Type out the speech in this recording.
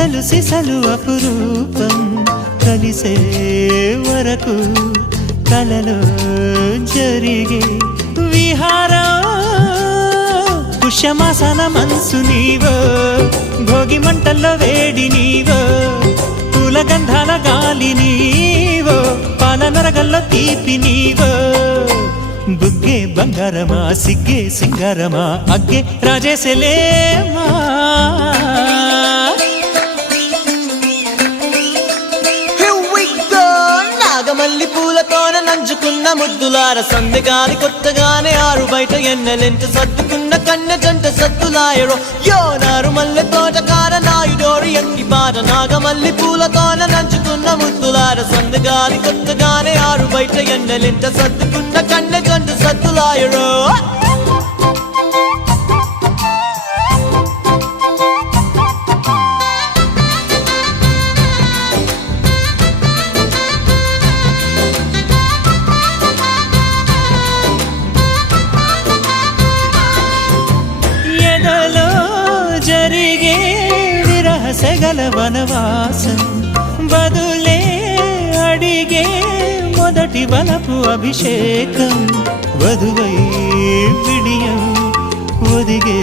అసలు సిసలు అపురూపం కలిసే వరకు కలలో జరిగే విహారం పుష్యమాసన మనసు నీవో భోగి మంటల్లో వేడి నీవో పూల గంధాల గాలి నీవో పాల నరగల్లో తీపి నీవో బుగ్గే బంగారమా సిగ్గే సింగారమా అగ్గే రాజేసలేమా నాగమల్లి పూలతోన నంచుకున్న ముద్దులార సందెగాలి కొత్తగానే ఆరు బయట ఎన్నెలెంట సర్దుకున్న కన్నె జంట సత్తులాయరో యో నారు మల్లె తోటకార నాయుడోరు ఎట్టి బాట నాగమల్లి పూలతోన నంచుకున్న ముద్దులార సందెగాలి కొత్తగానే ఆరు బయట ఎన్నెలెంట సర్దుకున్న కన్నె జంట సత్తులాయరో జరిగే విరహసగల వనవాసం బదులే అడిగే మొదటి వలపు అభిషేకం వధువై విడియం ఒదిగే